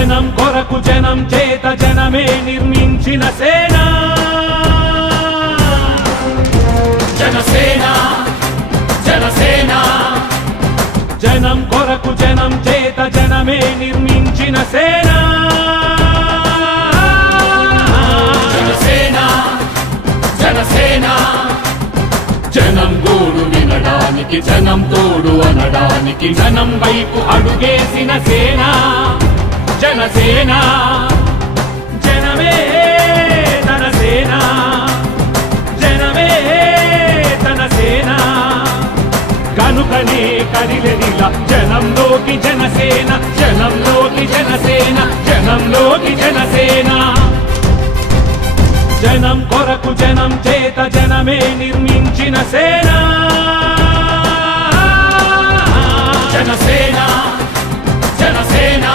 జనం కొరకు జనం చేత జనమే నిర్మించిన సేన జనసేన జనసేన జనం కొరకు జనం చేత జనమే నిర్మించిన సేన జనసేన జనసేన జనం గోడు వినడానికి జనం తోడు అనడానికి జనం వైపు అడుగేసిన సేన జనసేన జనమే తన సేన జనమే తన సేన కనుకనే కదిలెదిలా జనంలోకి జనసేన జనంలోకి జనసేన జనంలోకి జనసేన జనం కొరకు జనం చేత జనమే నిర్మించిన సేన జనసేన జనసేన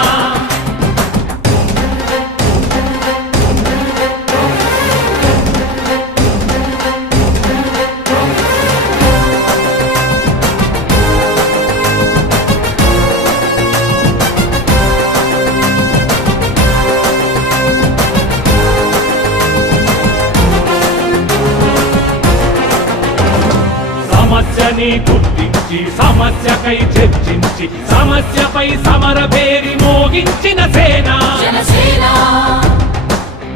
సమస్యని గుర్తించి సమస్యకై చర్చించి సమస్యపై సమర పేరి మోగించిన సేన జనసేన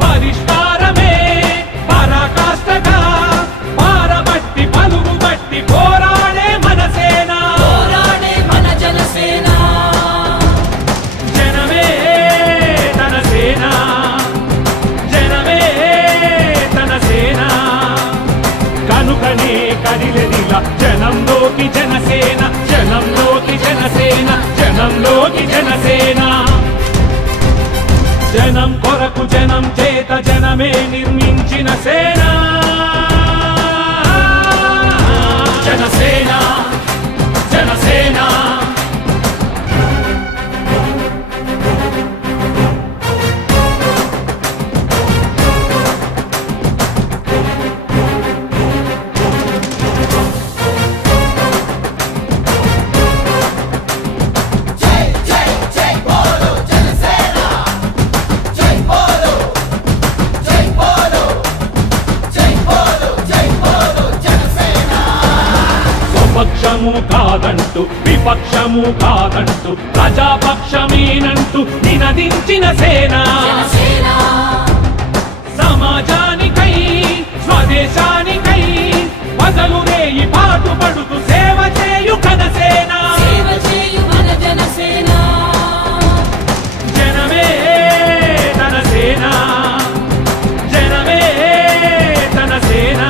పరిష్కారమే పరాకాష్ఠగా పారబట్టి పలుగుబట్టి పోరాడే మన సేన పోరాడే మన జనసేన జనమే తన సేన జనమే తన సేన కనుకనే కదిలెదిలా జనంలోకి జనసేన జనంలోకి జనసేన జనంలోకి జనసేన జనం కొరకు జనం చేత జనమే నిర్మించిన సేన జనసేన జనసేన పక్షము కాదంటూ విపక్షము కాదంటూ ప్రజాపక్షమేనంటూ నినదించిన సేన సమాజానికై స్వదేశానికై పగలు రేయి పాటుపడుతూ సేవ చేయు ఘనసేన జనమే తన సేన జనమే తన సేన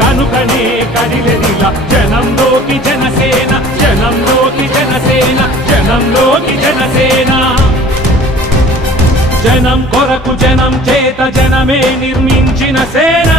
కనుకనే కదిలెదిలా జనంలోకి జనసేన జనంలోకి జనసేన జనంలోకి జనసేన జనం కొరకు జనం చేత జనమే నిర్మించిన సేన